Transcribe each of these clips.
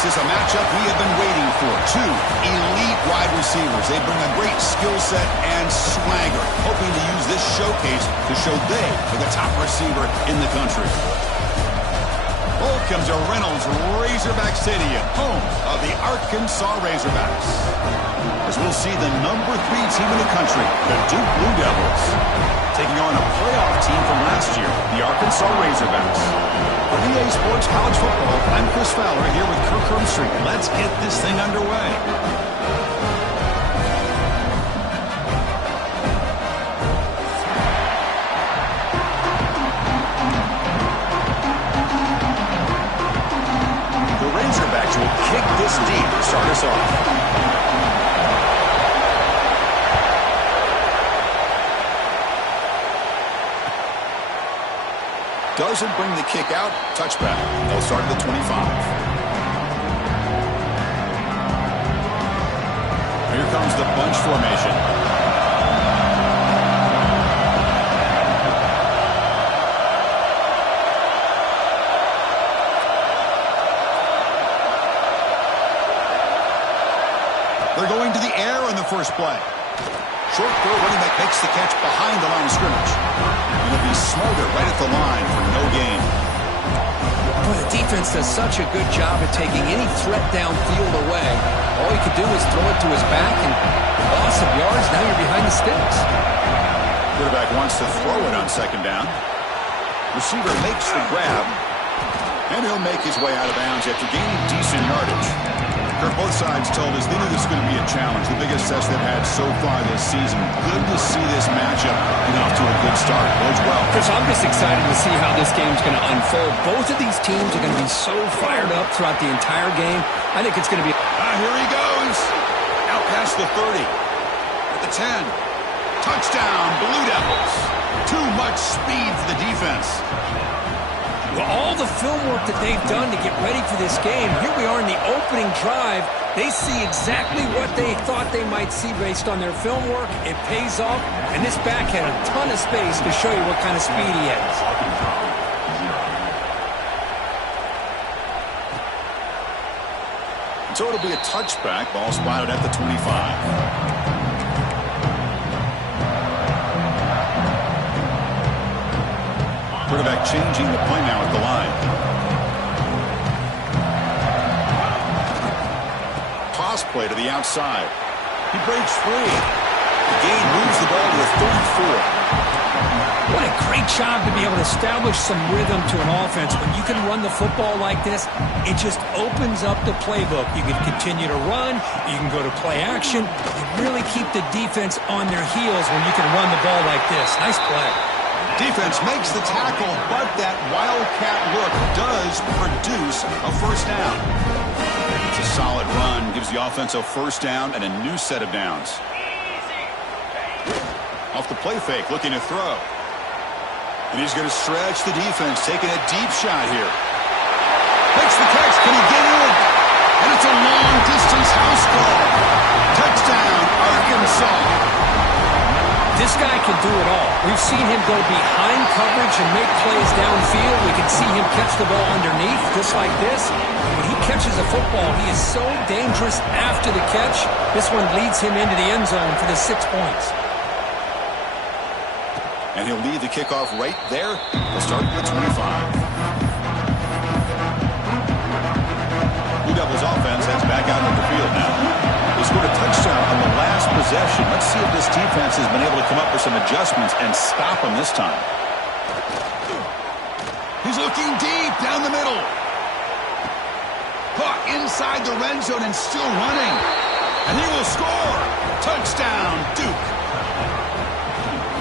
This is a matchup we have been waiting for. Two elite wide receivers. They bring a great skill set and swagger, hoping to use this showcase to show they are the top receiver in the country. Welcome to Reynolds Razorback Stadium, home of the Arkansas Razorbacks. As we'll see the number 3 team in the country, the Duke Blue Devils, taking on a playoff team from last year, the Arkansas Razorbacks. For EA Sports College Football, I'm Chris Fowler here with Kirk Herbstreit. Let's get this thing underway. The Razorbacks will kick this deep to start us off. Doesn't bring the kick out. Touchback. They'll start at the 25. Here comes the bunch formation. They're going to the air on the first play. Short throw, running back makes the catch behind the line of scrimmage. And it'll be smothered right at the line for no gain. Boy, the defense does such a good job at taking any threat downfield away. All he could do was throw it to his back and loss of yards. Now you're behind the sticks. Quarterback wants to throw it on second down. Receiver makes the grab. And he'll make his way out of bounds after gaining decent yardage. Both sides told us they knew this was going to be a challenge, the biggest test they've had so far this season. Good to see this matchup getting off to a good start. Bodes well. Chris, I'm just excited to see how this game's going to unfold. Both of these teams are going to be so fired up throughout the entire game. I think it's going to be... Here he goes. Out past the 30. At the 10. Touchdown, Blue Devils. Too much speed for the defense. Well, all the film work that they've done to get ready for this game, here we are in the opening drive. They see exactly what they thought they might see based on their film work. It pays off, and this back had a ton of space to show you what kind of speed he has. So it'll be a touchback, ball spotted at the 25. Quarterback changing the play now at the line. Toss play to the outside. He breaks free. The gain moves the ball to the 34. What a great job to be able to establish some rhythm to an offense. When you can run the football like this, it just opens up the playbook. You can continue to run. You can go to play action. You really keep the defense on their heels when you can run the ball like this. Nice play. Defense makes the tackle, but that wildcat look does produce a first down. It's a solid run, gives the offense a first down and a new set of downs. Off the play fake, looking to throw. And he's going to stretch the defense, taking a deep shot here. Makes the catch, can he get in? And it's a long-distance house call. Touchdown, Arkansas. This guy can do it all. We've seen him go behind coverage and make plays downfield. We can see him catch the ball underneath, just like this. When he catches a football, he is so dangerous after the catch. This one leads him into the end zone for the 6 points. And he'll lead the kickoff right there. He'll start at the 25. Blue Devils offense heads back out on the field now. They scored a touchdown on the last possession. Let's see if this defense has been able to come up with some adjustments and stop them this time. He's looking deep down the middle. Caught inside the red zone and still running. And he will score. Touchdown, Duke.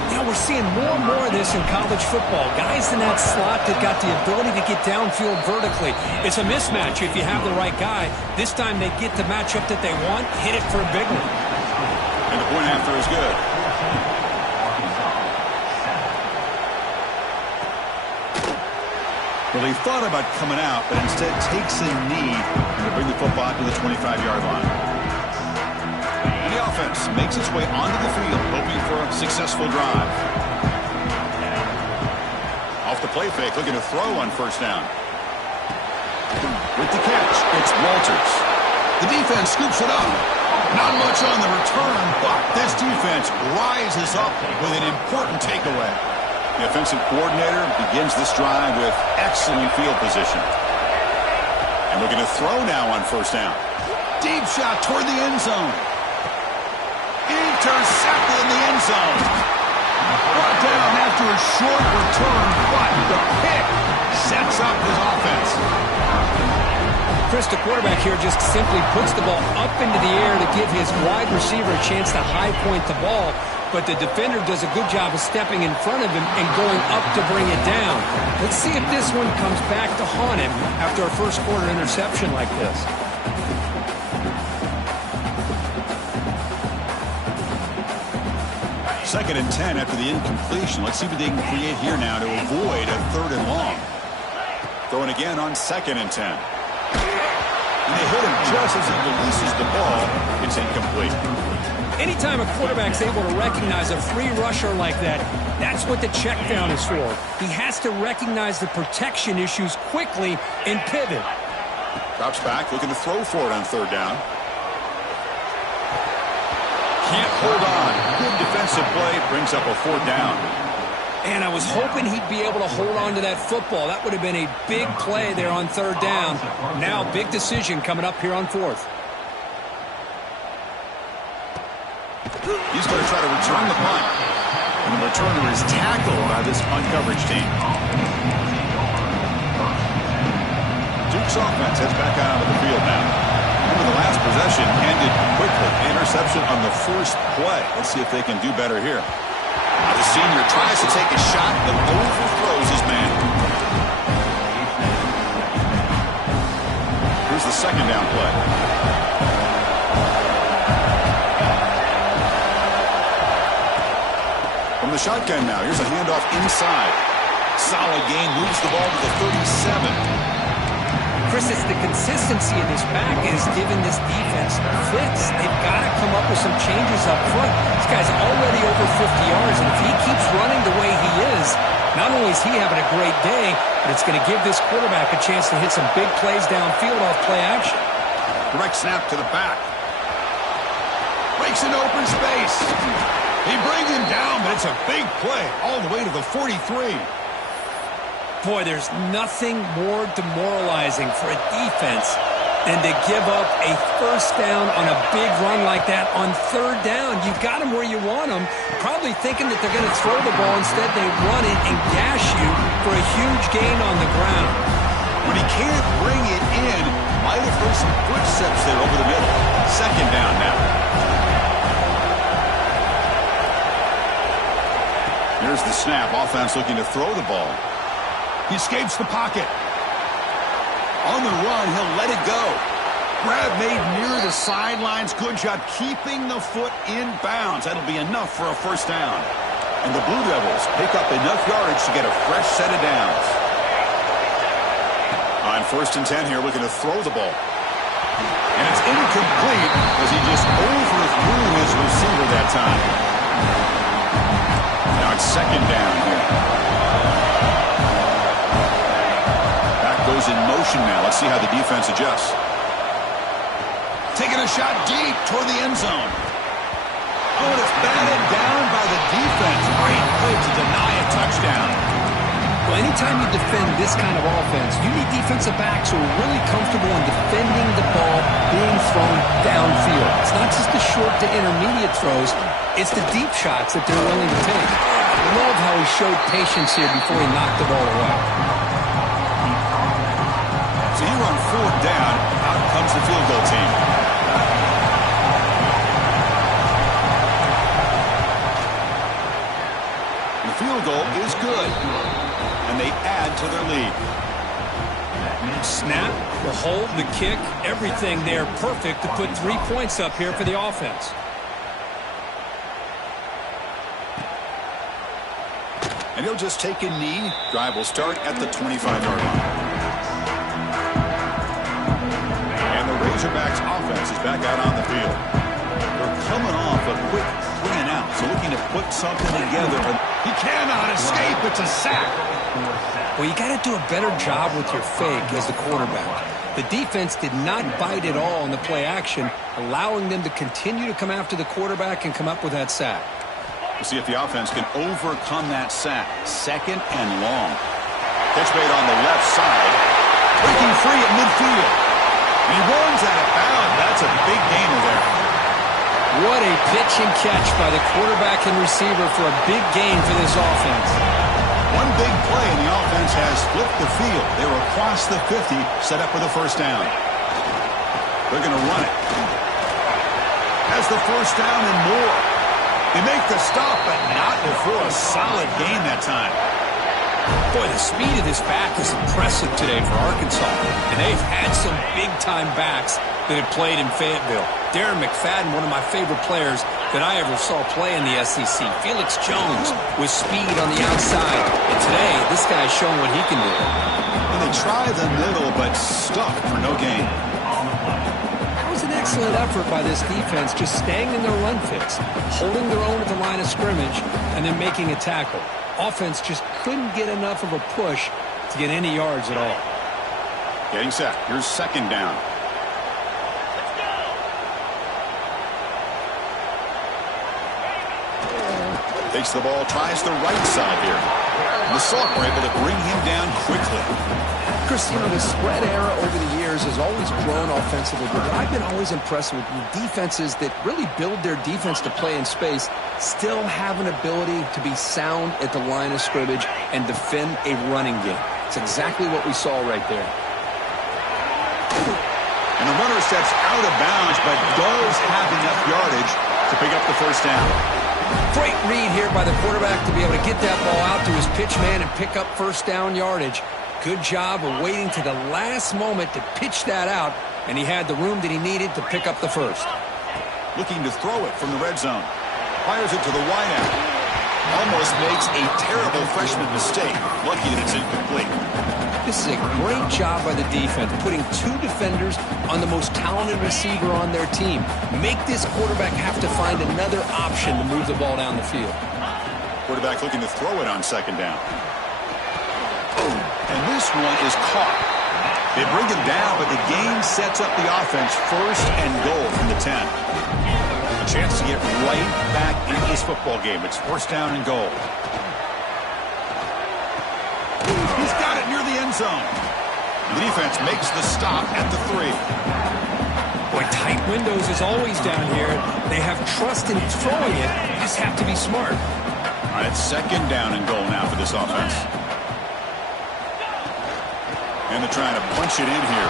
Now we're seeing more and more of this in college football. Guys in that slot that got the ability to get downfield vertically. It's a mismatch if you have the right guy. This time they get the matchup that they want, hit it for a big one. And the point after is good. Well, he thought about coming out, but instead takes a knee to bring the football to the 25-yard line. And the offense makes its way onto the field, hoping for a successful drive. Off the play fake, looking to throw on first down. With the catch, it's Walters. The defense scoops it up. Not much on the return, but this defense rises up with an important takeaway. The offensive coordinator begins this drive with excellent field position. And looking to throw now on first down. Deep shot toward the end zone. Intercepted in the end zone. Brought down after a short return, but the pick sets up his offense. Chris, the quarterback here just simply puts the ball up into the air to give his wide receiver a chance to high point the ball, but the defender does a good job of stepping in front of him and going up to bring it down. Let's see if this one comes back to haunt him after a first quarter interception like this. Second and 10 after the incompletion. Let's see what they can create here now to avoid a third and long. Throwing again on second and 10. And they hit him just as he releases the ball. It's incomplete. Anytime a quarterback's able to recognize a free rusher like that, that's what the check down is for. He has to recognize the protection issues quickly and pivot. Drops back, looking to throw for it on third down. Can't hold on. Good defensive play, brings up a fourth down. And I was hoping he'd be able to hold on to that football. That would have been a big play there on third down. Now, big decision coming up here on fourth. He's going to try to return the punt. And the returner is tackled by this punt coverage team. Duke's offense heads back out of the field now. Remember, the last possession ended quickly. Interception on the first play. Let's see if they can do better here. Now the senior tries to take a shot and overthrows his man. Here's the second down play. From the shotgun now, here's a handoff inside. Solid gain, moves the ball to the 37. Chris, it's the consistency of this back is giving this defense fits. They've got to come up with some changes up front. This guy's already over 50 yards, and if he keeps running the way he is, not only is he having a great day, but it's going to give this quarterback a chance to hit some big plays downfield off play action. Direct snap to the back. Breaks into open space. He brings him down, but it's a big play all the way to the 43. Boy, there's nothing more demoralizing for a defense than to give up a first down on a big run like that on third down. You've got them where you want them, probably thinking that they're going to throw the ball. Instead, they run it and gash you for a huge gain on the ground. When he can't bring it in, might have heard some footsteps there over the middle. Second down now. Here's the snap. Offense looking to throw the ball. He escapes the pocket. On the run, he'll let it go. Grab made near the sidelines. Good job keeping the foot in bounds. That'll be enough for a first down. And the Blue Devils pick up enough yardage to get a fresh set of downs. On first and 10 here, looking to throw the ball. And it's incomplete as he just overthrew his receiver that time. Now it's second down here. Goes in motion now. Let's see how the defense adjusts. Taking a shot deep toward the end zone. Oh, and it's batted down by the defense. Great play to deny a touchdown. Well, anytime you defend this kind of offense, you need defensive backs who are really comfortable in defending the ball being thrown downfield. It's not just the short to intermediate throws. It's the deep shots that they're willing to take. I love how he showed patience here before he knocked the ball away. So here on fourth down, out comes the field goal team. The field goal is good, and they add to their lead. Snap, the hold, the kick, everything there perfect to put 3 points up here for the offense. And he'll just take a knee. Drive will start at the 25-yard line. Razorbacks offense is back out on the field. They're coming off a quick 3-and-out, so looking to put something together. He cannot escape. It's a sack. Well, you got to do a better job with your fake as the quarterback. The defense did not bite at all on the play action, allowing them to continue to come after the quarterback and come up with that sack. We'll see if the offense can overcome that sack. 2nd and long. Catch made on the left side. Breaking free at midfield. And he runs out of bounds. That's a big gainer there. What a pitch and catch by the quarterback and receiver for a big gain for this offense. One big play and the offense has flipped the field. They were across the 50, set up with a first down. They're going to run it. Has the first down and more. They make the stop, but not before a solid gain that time. Boy, the speed of this back is impressive today for Arkansas. And they've had some big-time backs that have played in Fayetteville. Darren McFadden, one of my favorite players that I ever saw play in the SEC. Felix Jones with speed on the outside. And today, this guy's showing what he can do. And they try the middle, but stuck for no gain. That was an excellent effort by this defense, just staying in their run fits, holding their own at the line of scrimmage, and then making a tackle. Offense just couldn't get enough of a push to get any yards at all. Getting set. Here's 2nd down. Takes the ball, tries the right side here. The Salk were able to bring him down quickly. Chris, you know, the spread era over the years has always grown offensively, but I've been always impressed with the defenses that really build their defense to play in space, still have an ability to be sound at the line of scrimmage and defend a running game. It's exactly what we saw right there. And the runner steps out of bounds, but does have enough yardage to pick up the first down. Great read here by the quarterback to be able to get that ball out to his pitch man and pick up first down yardage. Good job of waiting to the last moment to pitch that out, and he had the room that he needed to pick up the first. Looking to throw it from the red zone. Fires it to the wideout. Almost makes a terrible freshman mistake. Lucky that it's incomplete. This is a great job by the defense, putting 2 defenders on the most talented receiver on their team. Make this quarterback have to find another option to move the ball down the field. Quarterback looking to throw it on 2nd down. And this one is caught. They bring him down, but the gain sets up the offense 1st and goal from the 10. A chance to get right back into this football game. It's 1st down and goal. He's got it near the end zone. The defense makes the stop at the 3. Boy, tight windows is always down here. They have trust in throwing it. You just have to be smart. All right, it's 2nd down and goal now for this offense. And they're trying to punch it in here.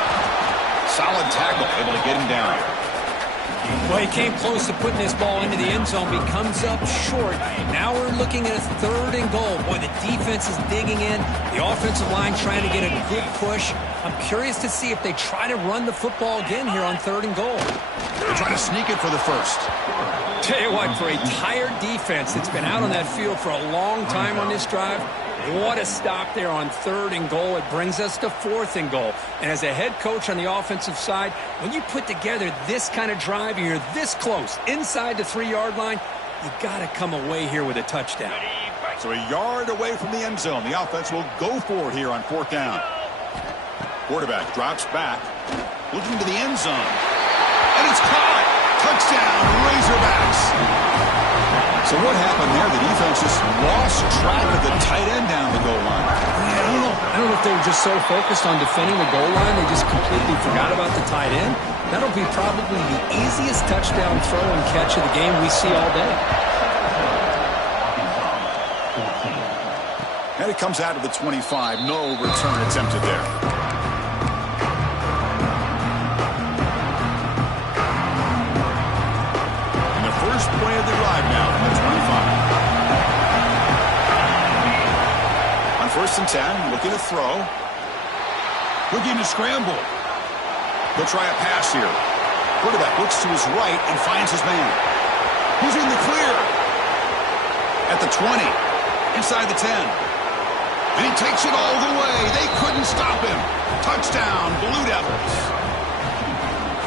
Solid tackle, able to get him down. Well, he came close to putting this ball into the end zone, but he comes up short. Now we're looking at a 3rd and goal. Boy, the defense is digging in. The offensive line trying to get a good push. I'm curious to see if they try to run the football again here on 3rd and goal. They're trying to sneak it for the first. Tell you what, for a tired defense that's been out on that field for a long time on this drive, what a stop there on 3rd and goal. It brings us to 4th and goal. And as a head coach on the offensive side, when you put together this kind of drive and you're this close inside the 3-yard line, you got to come away here with a touchdown. So a yard away from the end zone. The offense will go for it here on 4th down. Quarterback drops back, looking to the end zone. And it's caught. Touchdown, Razorbacks. So what happened there? The defense just lost track of the tight end down the goal line. I don't know if they were just so focused on defending the goal line, they just completely forgot about the tight end. That'll be probably the easiest touchdown throw and catch of the game we see all day. And it comes out of the 25. No return attempted there. First play of the drive now from the 25. On 1st and 10, looking to throw. Looking to scramble. He'll try a pass here. Quarterback looks to his right and finds his man. He's in the clear. At the 20. Inside the 10. And he takes it all the way. They couldn't stop him. Touchdown, Blue Devils.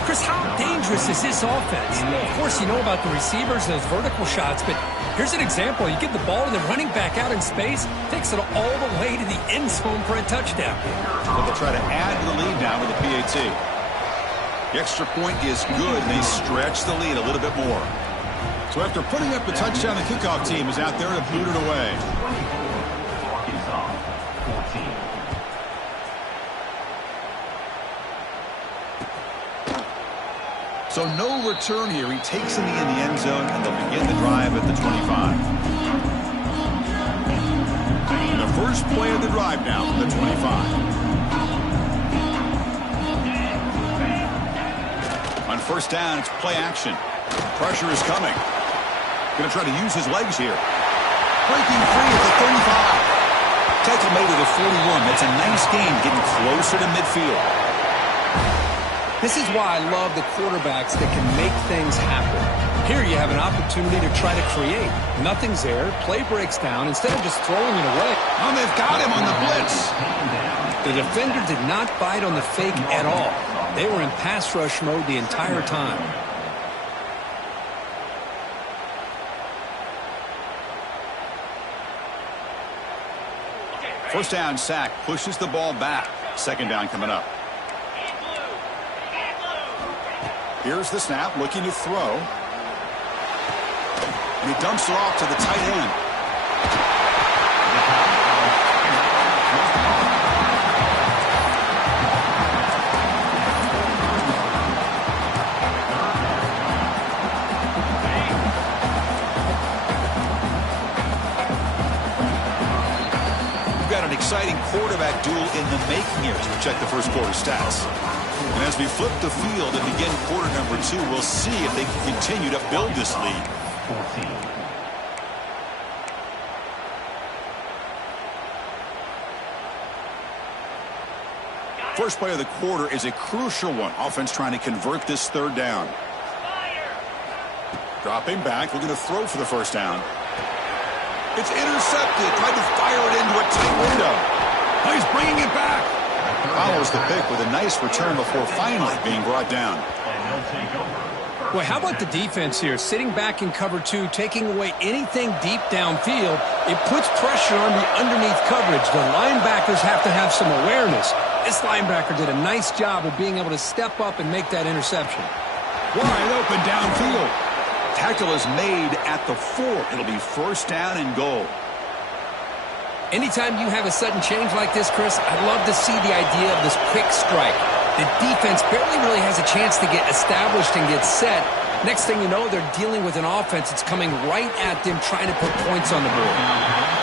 Chris, how dangerous is this offense? Of course, you know about the receivers, those vertical shots, but Here's an example. You get the ball and the running back out in space, takes it all the way to the end zone for a touchdown. But they'll try to add to the lead now with the PAT. The extra point is good, and they stretch the lead a little bit more. So after putting up the touchdown, the kickoff team is out there to boot it away. So no return here. He takes it in the end zone, and they'll begin the drive at the 25. The first play of the drive now from the 25. On first down, it's play action. Pressure is coming. Going to try to use his legs here. Breaking free at the 35. Tackle made at the 41. That's a nice gain, getting closer to midfield. This is why I love the quarterbacks that can make things happen. Here you have an opportunity to try to create. Nothing's there. Play breaks down. Instead of just throwing it away. Oh, they've got him on the blitz. The defender did not bite on the fake at all. They were in pass rush mode the entire time. First down sack pushes the ball back. Second down coming up. Here's the snap, looking to throw. And he dumps it off to the tight end. We've got an exciting quarterback duel in the making here as we check the first quarter stats. And as we flip the field and begin quarter number 2, we'll see if they can continue to build this lead. First play of the quarter is a crucial one. Offense trying to convert this third down. Dropping back, looking to throw for the first down. It's intercepted. Tried to fire it into a tight window. Now he's bringing it back. Follows the pick with a nice return before finally being brought down. Well, how about the defense here? Sitting back in cover 2, taking away anything deep downfield. It puts pressure on the underneath coverage. The linebackers have to have some awareness. This linebacker did a nice job of being able to step up and make that interception. Wide open downfield. Tackle is made at the 4. It'll be first down and goal. Anytime you have a sudden change like this, Chris, I'd love to see the idea of this quick strike. The defense barely really has a chance to get established and get set. Next thing you know, they're dealing with an offense that's coming right at them, trying to put points on the board.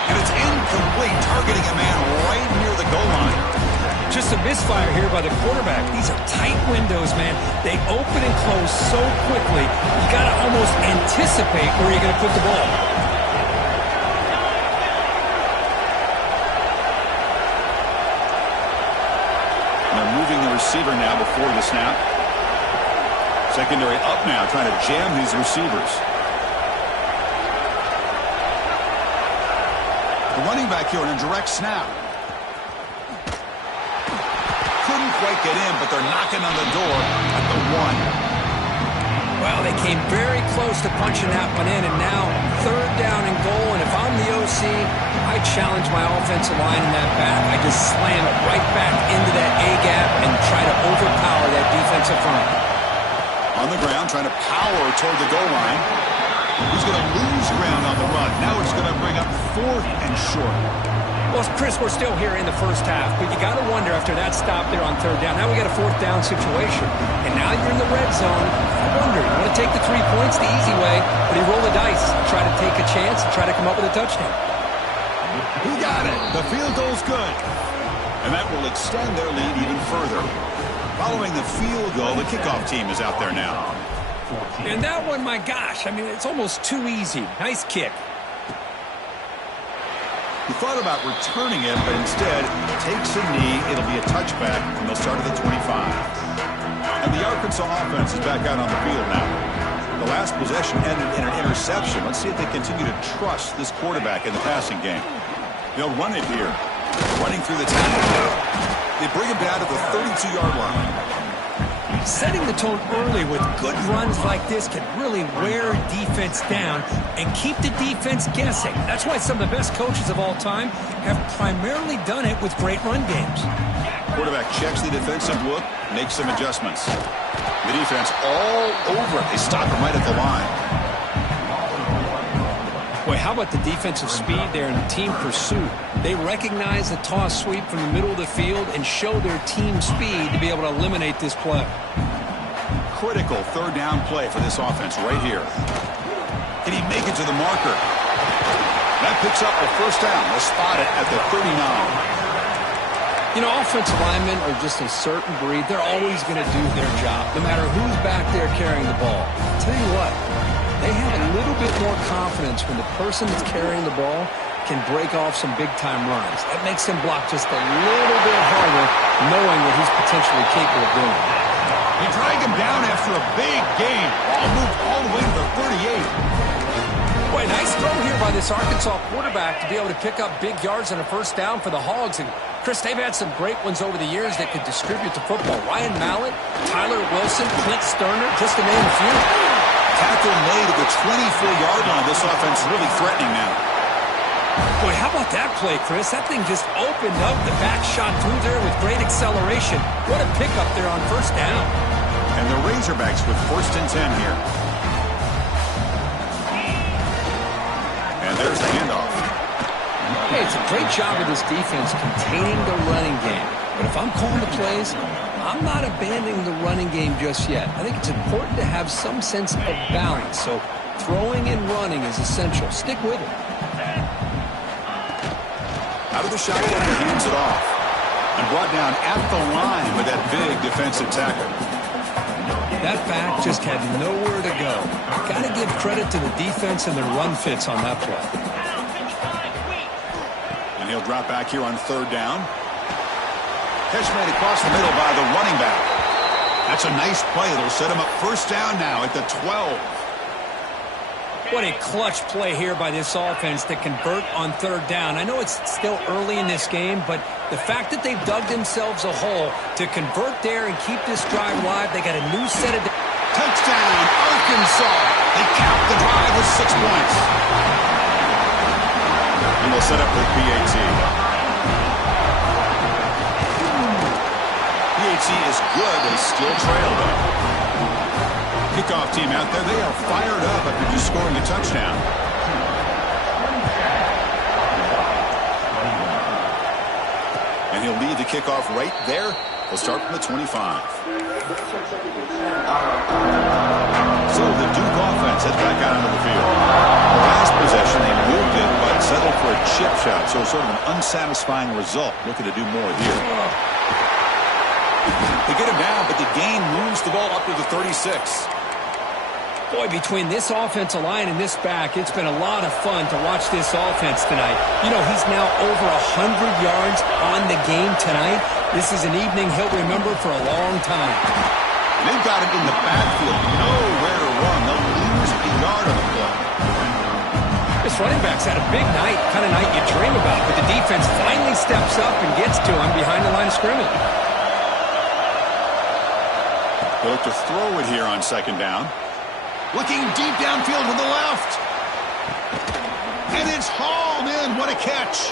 And it's incomplete, targeting a man right near the goal line. Just a misfire here by the quarterback. These are tight windows, man. They open and close so quickly, you got to almost anticipate where you're going to put the ball. Receiver now before the snap. Secondary up now, trying to jam these receivers. The running back here in a direct snap. Couldn't quite get in, but they're knocking on the door at the 1. Well, they came very close to punching that one in, and now third down and goal. And if I'm the OC, I challenge my offensive line in that back. I just slam it right back into that A-gap and try to overpower that defensive front. On the ground, trying to power toward the goal line. He's going to lose ground on the run. Now it's going to bring up 4th and short. Well, Chris, we're still here in the first half, but you got to wonder after that stop there on third down. Now we got a 4th down situation, and now you're in the red zone. I wonder, you want to take the 3 points the easy way, but you roll the dice, try to take a chance, and try to come up with a touchdown. He got it. The field goal's good, and that will extend their lead even further. Following the field goal, the kickoff team is out there now. And that one, my gosh, I mean, it's almost too easy. Nice kick. He thought about returning it, but instead takes a knee. It'll be a touchback, and they'll start at the 25. And the Arkansas offense is back out on the field now. The last possession ended in an interception. Let's see if they continue to trust this quarterback in the passing game. They'll run it here. Running through the tackle. They bring him down to the 32-yard line. Setting the tone early with good runs like this can really wear defense down and keep the defense guessing. That's why some of the best coaches of all time have primarily done it with great run games. Quarterback checks the defensive look, makes some adjustments. The defense all over it. They stop him right at the line. Boy, how about the defensive speed there in the team pursuit? They recognize the toss sweep from the middle of the field and show their team speed to be able to eliminate this play. Critical third down play for this offense right here. Can he make it to the marker? That picks up a first down. They'll spot it at the 39. You know, offensive linemen are just a certain breed. They're always going to do their job, no matter who's back there carrying the ball. I'll tell you what, they have a little bit more confidence when the person that's carrying the ball can break off some big-time runs. That makes him block just a little bit harder, knowing what he's potentially capable of doing. They drag him down after a big gain. Ball moved all the way to the 38. Boy, nice throw here by this Arkansas quarterback to be able to pick up big yards on a first down for the Hogs. And, Chris, they've had some great ones over the years that could distribute the football. Ryan Mallett, Tyler Wilson, Clint Sterner, just to name a few. Tackle made at the 24-yard line. This offense really threatening now. Boy, how about that play, Chris? That thing just opened up. The back shot through there with great acceleration. What a pickup there on first down. And the Razorbacks with 1st and 10 here. And there's the handoff. Hey, it's a great job of this defense containing the running game. But if I'm calling the plays, I'm not abandoning the running game just yet. I think it's important to have some sense of balance. So throwing and running is essential. Stick with it. Out of the shotgun, he hands it off. And brought down at the line with that big defensive tackle. That back just had nowhere to go. Got to give credit to the defense and their run fits on that play. And he'll drop back here on 3rd down. Catch made across the middle by the running back. That's a nice play. It'll set him up first down now at the 12. What a clutch play here by this offense to convert on 3rd down. I know it's still early in this game, but the fact that they've dug themselves a hole to convert there and keep this drive alive, they got a new set of... Touchdown, Arkansas. They count the drive with 6 points. And we'll set up with PAT. PAT is good. They still trail, though. Kickoff team out there. They are fired up after just scoring a touchdown. And he'll lead the kickoff right there. He'll start from the 25. So the Duke offense heads back out onto the field. The last possession, they moved it, but settled for a chip shot. So sort of an unsatisfying result. Looking to do more here. They get him down, but the gain moves the ball up to the 36. Boy, between this offensive line and this back, it's been a lot of fun to watch this offense tonight. You know, he's now over 100 yards on the game tonight. This is an evening he'll remember for a long time. They've got him in the backfield. Nowhere to run. They'll lose a yard on the play. This running back's had a big night, kind of night you dream about, but the defense finally steps up and gets to him behind the line of scrimmage. They'll look to throw it here on 2nd down. Looking deep downfield to the left. And it's hauled in. What a catch.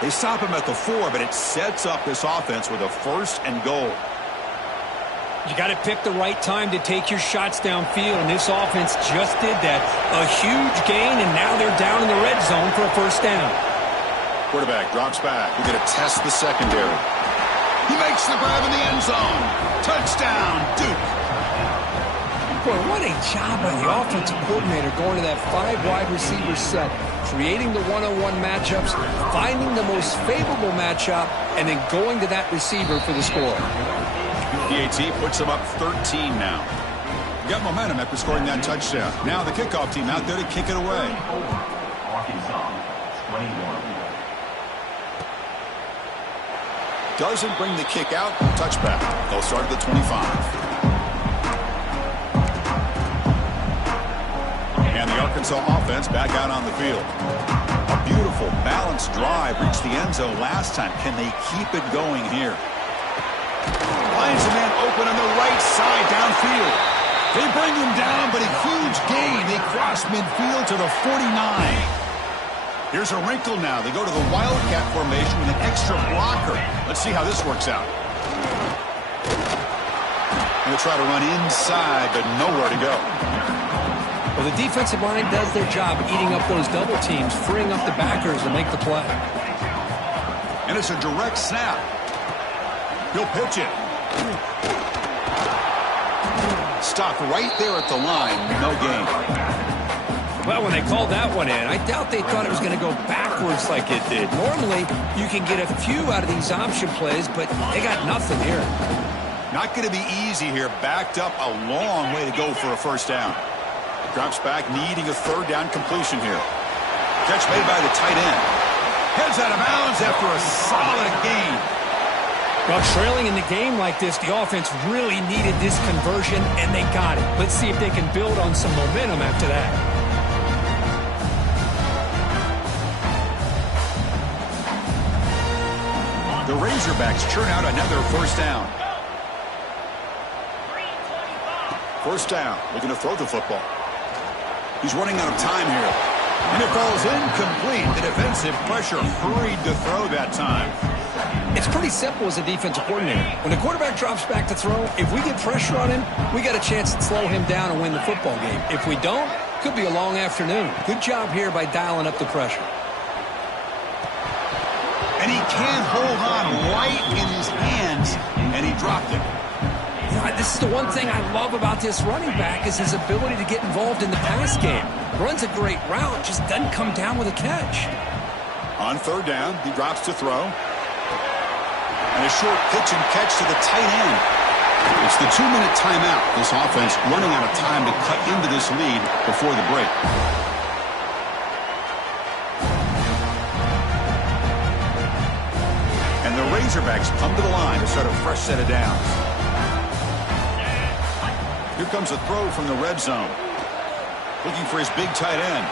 They stop him at the 4, but it sets up this offense with a 1st and goal. You got to pick the right time to take your shots downfield, and this offense just did that. A huge gain, and now they're down in the red zone for a first down. Quarterback drops back. We're going to test the secondary. He makes the grab in the end zone. Touchdown, Duke. Boy, what a job by the offensive coordinator going to that 5 wide receiver set, creating the one-on-one matchups, finding the most favorable matchup, and then going to that receiver for the score. PAT puts them up 13 now. Got momentum after scoring that touchdown. Now the kickoff team out there to kick it away. Doesn't bring the kick out. Touchback. They'll start at the 25. And the Arkansas offense back out on the field. A beautiful, balanced drive reached the end zone last time. Can they keep it going here? finds a man open on the right side downfield. They bring him down, but a huge gain. They cross midfield to the 49. Here's a wrinkle now. They go to the Wildcat formation with an extra blocker. Let's see how this works out. They'll try to run inside, but nowhere to go. Well, the defensive line does their job eating up those double teams, freeing up the backers to make the play. And it's a direct snap. He'll pitch it. Stopped right there at the line. No gain. Well, when they called that one in, I doubt they thought it was going to go backwards like it did. Normally, you can get a few out of these option plays, but they got nothing here. Not going to be easy here. Backed up a long way to go for a first down. Drops back, needing a third down completion here. Catch made by the tight end. Heads out of bounds after a solid gain. Well, trailing in the game like this, the offense really needed this conversion, and they got it. Let's see if they can build on some momentum after that. The Razorbacks churn out another first down. First down, looking to throw the football. He's running out of time here. And it falls incomplete. The defensive pressure hurried to throw that time. It's pretty simple as a defensive coordinator. When the quarterback drops back to throw, if we get pressure on him, we got a chance to slow him down and win the football game. If we don't, could be a long afternoon. Good job here by dialing up the pressure. And he can't hold on right in his hands, and he dropped it. This is the one thing I love about this running back is his ability to get involved in the pass game. Runs a great route, just doesn't come down with a catch. On third down, he drops to throw. And a short pitch and catch to the tight end. It's the 2-minute timeout. This offense running out of time to cut into this lead before the break. And the Razorbacks come to the line to start a fresh set of downs. Here comes a throw from the red zone. Looking for his big tight end.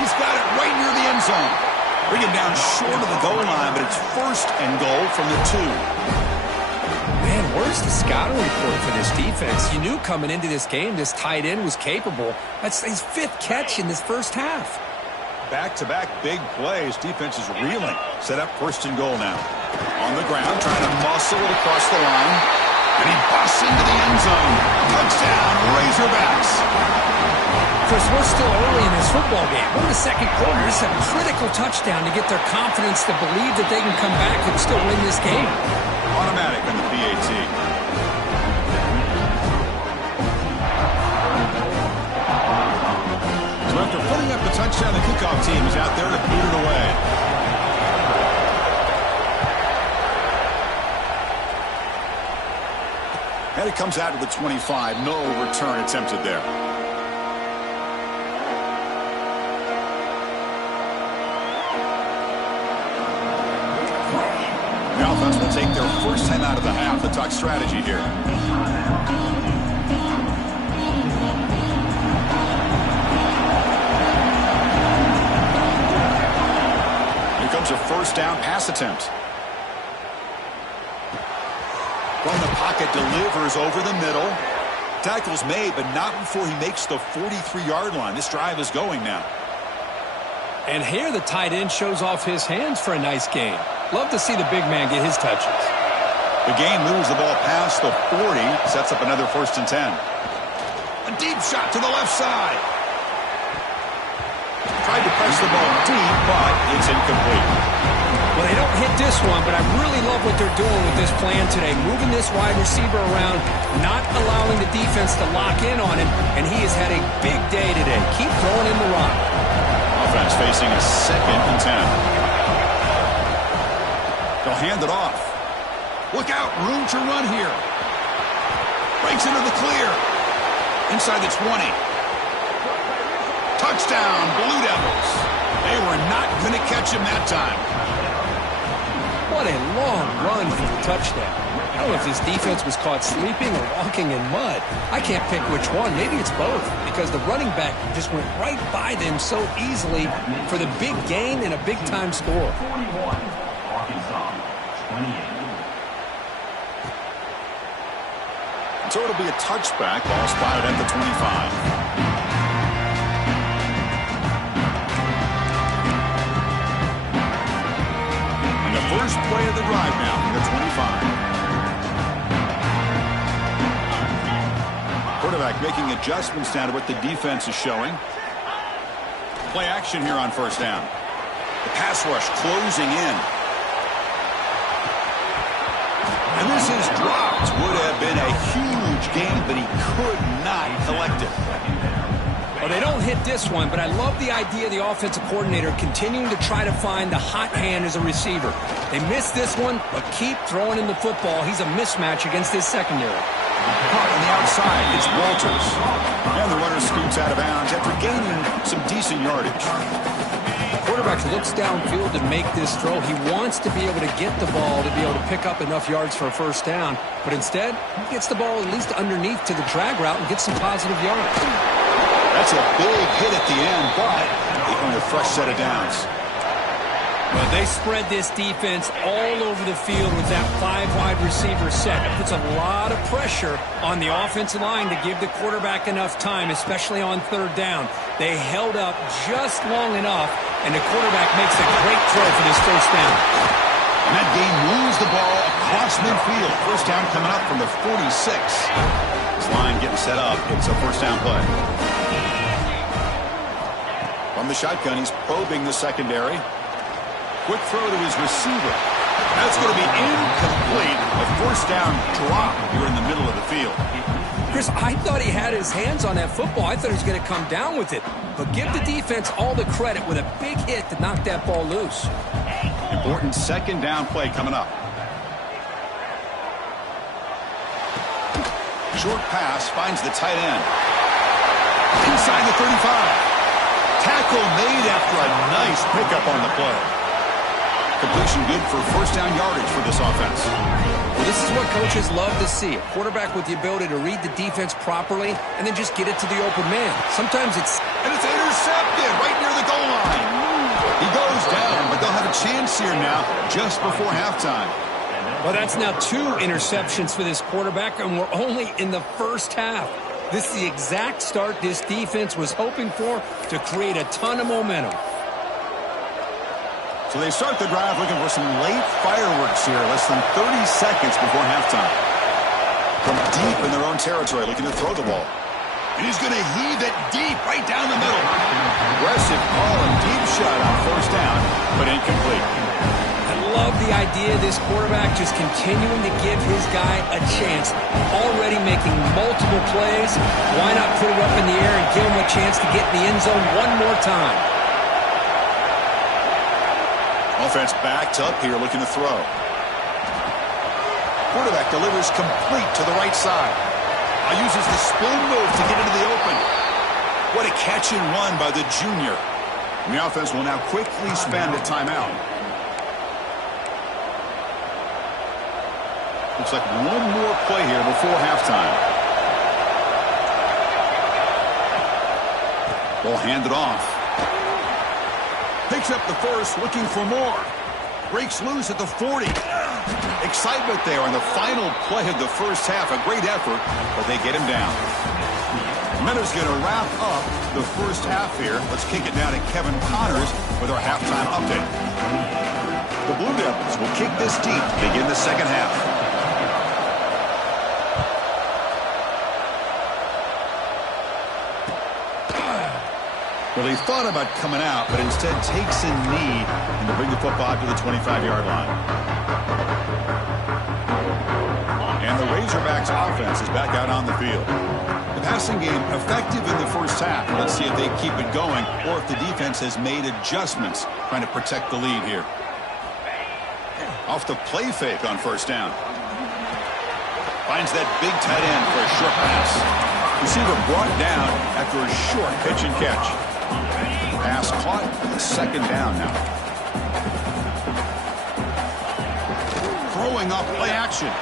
He's got it right near the end zone. Bring him down short of the goal line, but it's first and goal from the 2. Man, where's the scouting report for this defense? You knew coming into this game this tight end was capable. That's his 5th catch in this first half. Back-to-back big plays. Defense is reeling. Set up first and goal now. On the ground, trying to muscle it across the line. And he busts into the end zone. Touchdown, Razorbacks. First, we're still early in this football game. We're in the second quarter. This is a critical touchdown to get their confidence to believe that they can come back and still win this game. Automatic on the PAT. So after putting up the touchdown, the kickoff team is out there to boot it away. And it comes out to the 25. No return attempted there. The offense will take their first time out of the half to talk strategy here. Here comes a first down pass attempt. From the pocket, delivers over the middle. Tackle's made, but not before he makes the 43-yard line. This drive is going now. And here the tight end shows off his hands for a nice gain. Love to see the big man get his touches. The game moves the ball past the 40, sets up another first and 10. A deep shot to the left side. Tried to press the ball deep, but it's incomplete. Well, they don't hit this one, but I really love what they're doing with this plan today. Moving this wide receiver around, not allowing the defense to lock in on him, and he has had a big day today. Keep throwing him the rock. Offense facing a second and 10. They'll hand it off. Look out, room to run here. Breaks into the clear. Inside the 20. Touchdown, Blue Devils. They were not going to catch him that time. What a long run for the touchdown. I don't know if this defense was caught sleeping or walking in mud. I can't pick which one. Maybe it's both, because the running back just went right by them so easily for the big gain and a big-time score. 41, Arkansas, 28. So it'll be a touchback. Ball spotted at the 25. And the first play of the drive now from the 25. Quarterback making adjustments down to what the defense is showing. Play action here on first down. The pass rush closing in. And this is dropped. Would have been a huge gain, but he could not collect it. Well, they don't hit this one, but I love the idea of the offensive coordinator continuing to try to find the hot hand as a receiver. They missed this one, but keep throwing him the football. He's a mismatch against his secondary. Caught on the outside, it's Walters. And the runner scoots out of bounds after gaining some decent yardage. Quarterback looks downfield to make this throw. He wants to be able to get the ball to be able to pick up enough yards for a first down. But instead, he gets the ball at least underneath to the drag route and gets some positive yards. That's a big hit at the end, but they earn a fresh set of downs. Well, they spread this defense all over the field with that 5-wide receiver set. It puts a lot of pressure on the offensive line to give the quarterback enough time, especially on third down. They held up just long enough, and the quarterback makes a great throw for this first down. And that game moves the ball across midfield. First down coming up from the 46. This line getting set up. It's a first down play. From the shotgun, he's probing the secondary. Quick throw to his receiver. That's going to be incomplete. A first down drop here in the middle of the field. Chris, I thought he had his hands on that football. I thought he was going to come down with it. But give the defense all the credit with a big hit to knock that ball loose. Important second down play coming up. Short pass finds the tight end. Inside the 35. Tackle made after a nice pickup on the play. Completion good for first down yardage for this offense. Well, this is what coaches love to see. A quarterback with the ability to read the defense properly and then just get it to the open man. Sometimes it's... And it's intercepted right near the goal line. He goes down, but they'll have a chance here now just before halftime. Well, that's now 2 interceptions for this quarterback, and we're only in the first half. This is the exact start this defense was hoping for to create a ton of momentum. So they start the drive looking for some late fireworks here, less than 30 seconds before halftime. From deep in their own territory, looking to throw the ball. And he's going to heave it deep right down the middle. Aggressive call and deep shot on first down, but incomplete. I love the idea of this quarterback just continuing to give his guy a chance. Already making multiple plays. Why not put it up in the air and give him a chance to get in the end zone one more time? Offense backed up here, looking to throw. Quarterback delivers complete to the right side. Uses the spin move to get into the open. What a catch and run by the junior. And the offense will now quickly spend a timeout. Looks like one more play here before halftime. Ball handed off. Picks up the first, looking for more. Breaks loose at the 40. Excitement there on the final play of the first half. A great effort, but they get him down. Miller's going to wrap up the first half here. Let's kick it down to Kevin Connors with our halftime update. The Blue Devils will kick this deep to begin the second half. Well, he thought about coming out, but instead takes a knee and to bring the football to the 25-yard line. And the Razorbacks offense is back out on the field. The passing game effective in the first half. Let's see if they keep it going or if the defense has made adjustments trying to protect the lead here. Off the play fake on first down. Finds that big tight end for a short pass. Receiver brought down after a short pitch and catch. Pass caught, second down now. Throwing off play action.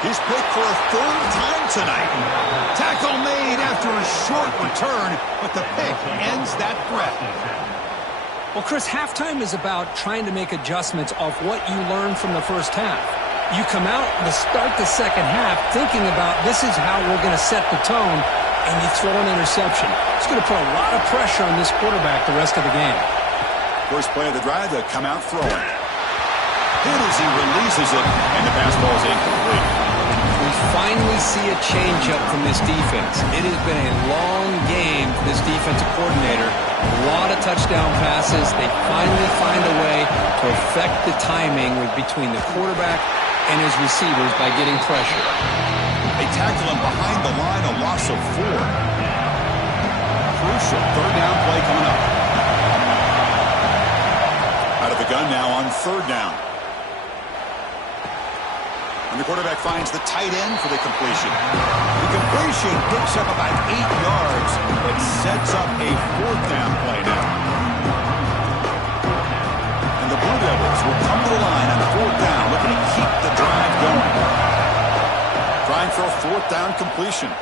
He's picked for a third time tonight. Tackle made after a short return, but the pick ends that threat. Well, Chris, halftime is about trying to make adjustments off what you learned from the first half. You come out to start the second half thinking about this is how we're going to set the tone, and you throw an interception. It's going to put a lot of pressure on this quarterback the rest of the game. First play of the drive, they come out throwing. Hit as he releases it, and the pass ball is incomplete. We finally see a change-up from this defense. It has been a long game for this defensive coordinator. A lot of touchdown passes. They finally find a way to affect the timing between the quarterback and his receivers by getting pressure. They tackle him behind the line, a loss of 4. Crucial third down play coming up. Out of the gun now on third down. And the quarterback finds the tight end for the completion. The completion picks up about 8 yards, but sets up a fourth down play now. And the Blue Devils will come to the line on fourth down, looking to keep the drive going. Trying for a fourth down completion.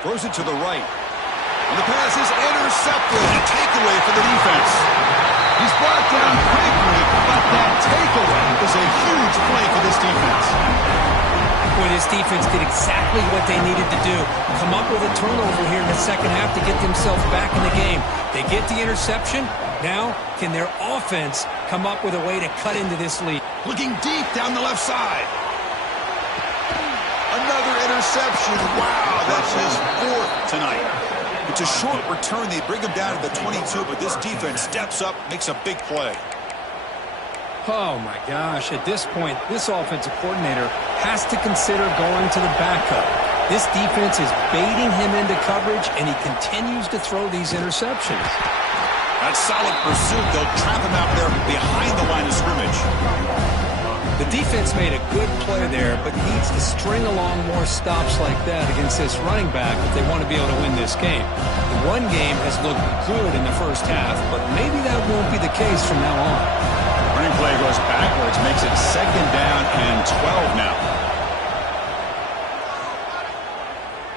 Throws it to the right. And the pass is intercepted. A takeaway for the defense. He's brought down quickly, but that takeaway is a huge play for this defense. Boy, this defense did exactly what they needed to do. Come up with a turnover here in the second half to get themselves back in the game. They get the interception. Now, can their offense come up with a way to cut into this lead? Looking deep down the left side. Another interception. Wow, that's his 4th tonight. It's a short return. They bring him down to the 22, but this defense steps up, makes a big play. Oh, my gosh. At this point, this offensive coordinator has to consider going to the backup. This defense is baiting him into coverage, and he continues to throw these interceptions. That's solid pursuit. They'll trap him out there behind the line of scrimmage. The defense made a good play there, but needs to string along more stops like that against this running back if they want to be able to win this game. The run game has looked good in the first half, but maybe that won't be the case from now on. Running play goes backwards, makes it second down and 12 now.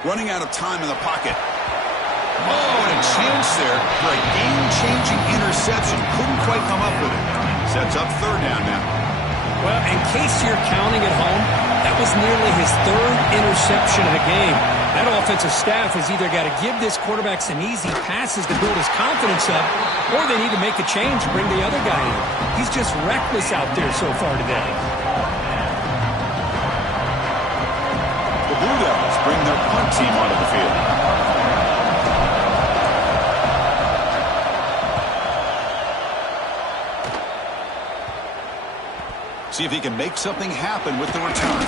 Running out of time in the pocket. Oh, and a chance there for a game-changing interception. Couldn't quite come up with it. Sets up third down now. Well, in case you're counting at home, that was nearly his 3rd interception of the game. That offensive staff has either got to give this quarterback some easy passes to build his confidence up, or they need to make a change, bring the other guy in. He's just reckless out there so far today. The Blue Devils bring their punt team onto the field. See if he can make something happen with the return.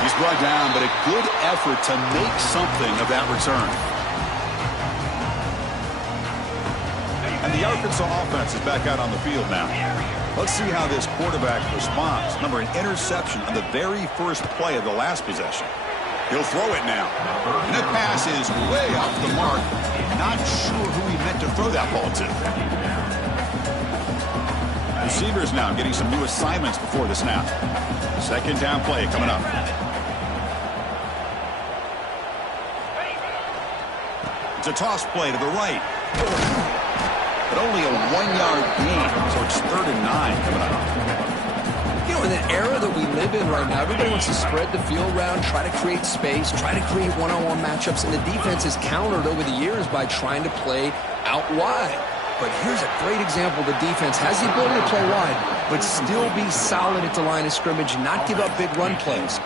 He's brought down, but a good effort to make something of that return. And the Arkansas offense is back out on the field now. Let's see how this quarterback responds. Remember, an interception on the very first play of the last possession. He'll throw it now. And that pass is way off the mark. Not sure who he meant to throw that ball to. Receivers now getting some new assignments before the snap. Second down play coming up. It's a toss play to the right. But only a 1-yard gain, so it's 3rd and 9 coming up. You know, in an era that we live in right now, everybody wants to spread the field around, try to create space, try to create one-on-one matchups, and the defense is countered over the years by trying to play out wide. But here's a great example. The defense has the ability to play wide, but still be solid at the line of scrimmage and not give up big run plays.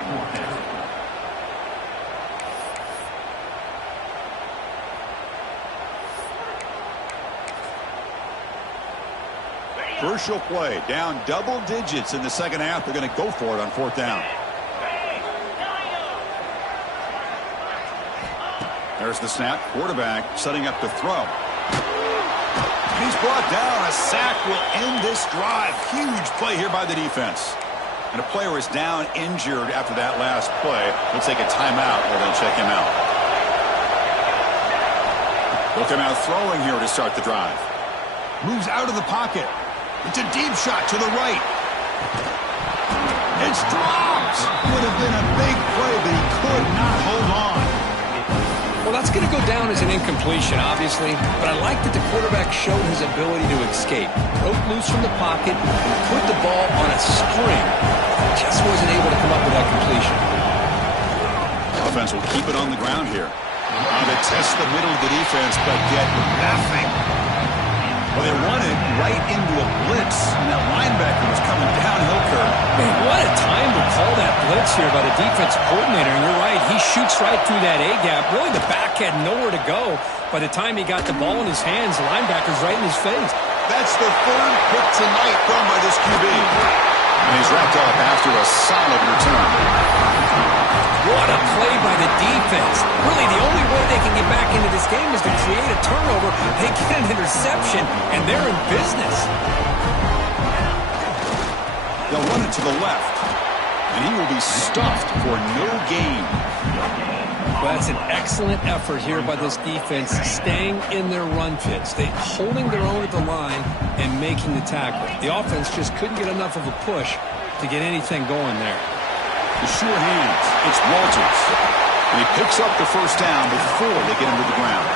Crucial play. Down double digits in the second half. They're going to go for it on 4th down. There's the snap. Quarterback setting up to throw. He's brought down. A sack will end this drive. Huge play here by the defense. And a player is down injured after that last play. We'll take a timeout while they check him out. They'll come out throwing here to start the drive. Moves out of the pocket. It's a deep shot to the right. It's dropped. Would have been a big play, but he could not hold on. Well, that's going to go down as an incompletion, obviously, but I like that the quarterback showed his ability to escape. Broke loose from the pocket, put the ball on a string, just wasn't able to come up with that completion. Offense will keep it on the ground here. They test the middle of the defense, but get nothing. Well, they run it right into a blitz, and that linebacker was coming downhill curve. Man, what a time to call that blitz here by the defensive coordinator. And you're right, he shoots right through that A-gap. Really, the back had nowhere to go. By the time he got the ball in his hands, the linebacker's right in his face. That's the third pick tonight thrown by this QB. And he's wrapped up after a solid return. What a play by the defense. Really, the only way they can get back into this game is to create a turnover. They get an interception, and they're in business. They'll run it to the left, and he will be stuffed for no gain. Well, that's an excellent effort here by this defense, staying in their run fits. They holding their own at the line and making the tackle. The offense just couldn't get enough of a push to get anything going there. The sure hands, it's Walters. And he picks up the first down before they get him to the ground.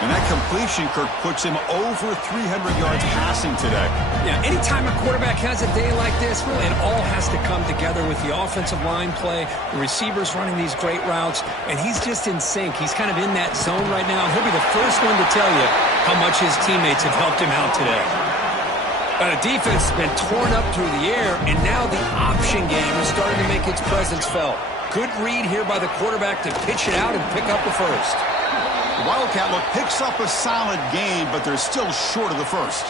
And that completion, Kirk, puts him over 300 yards passing today. Yeah, anytime a quarterback has a day like this, really it all has to come together with the offensive line play, the receivers running these great routes, and he's just in sync. He's kind of in that zone right now. He'll be the first one to tell you how much his teammates have helped him out today. But the defense has been torn up through the air, and now the option game is starting to make its presence felt. Good read here by the quarterback to pitch it out and pick up the first. The Wildcat look picks up a solid game, but they're still short of the first.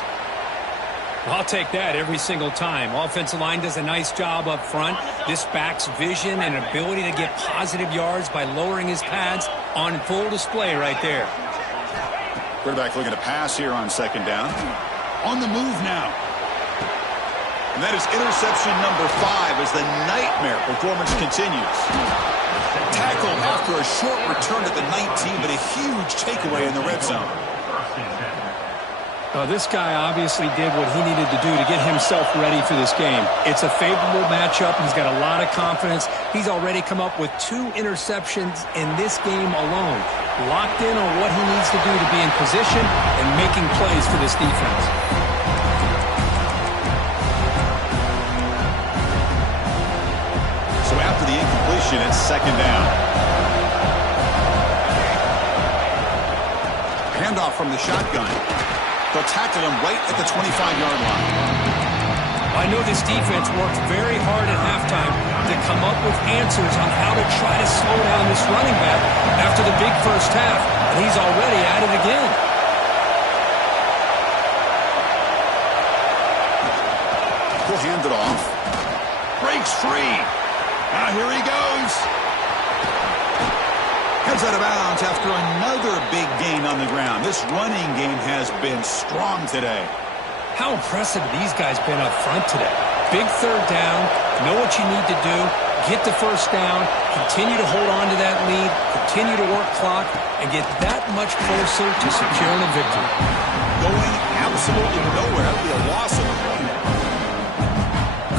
I'll take that every single time. Offensive line does a nice job up front. This back's vision and ability to get positive yards by lowering his pads on full display right there. Quarterback looking to pass here on second down. On the move now. And that is interception number 5 as the nightmare performance continues. Tackled after a short return at the 19, but a huge takeaway in the red zone. This guy obviously did what he needed to do to get himself ready for this game. It's a favorable matchup. He's got a lot of confidence. He's already come up with 2 interceptions in this game alone. Locked in on what he needs to do to be in position and making plays for this defense. So after the incompletion, it's second down. Handoff from the shotgun. They'll tackle him right at the 25-yard line. I know this defense worked very hard at halftime to come up with answers on how to try to slow down this running back after the big first half, and he's already at it again. He'll hand it off. Breaks free. Now here he goes. Heads out of bounds after another big gain on the ground. This running game has been strong today. How impressive these guys been up front today. Big third down, know what you need to do, get the first down, continue to hold on to that lead, continue to work clock, and get that much closer to securing a victory. Going absolutely nowhere. That'll be a loss of the ball.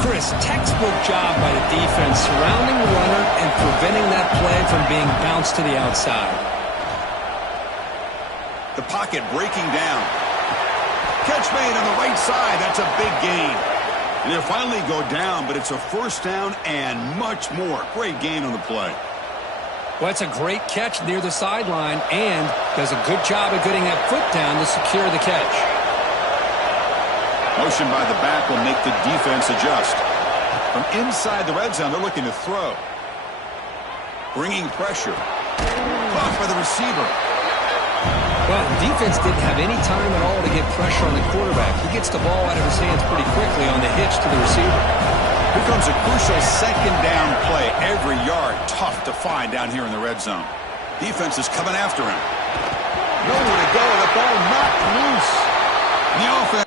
Chris, textbook job by the defense surrounding the runner and preventing that play from being bounced to the outside. The pocket breaking down. Catch made on the right side. That's a big gain. And they'll finally go down, but it's a first down and much more. Great gain on the play. Well, it's a great catch near the sideline and does a good job of getting that foot down to secure the catch. Motion by the back will make the defense adjust. From inside the red zone, they're looking to throw. Bringing pressure. Caught by the receiver. Well, the defense didn't have any time at all to get pressure on the quarterback. He gets the ball out of his hands pretty quickly on the hitch to the receiver. Here comes a crucial second down play. Every yard tough to find down here in the red zone. Defense is coming after him. Nowhere to go. The ball knocked loose. The offense.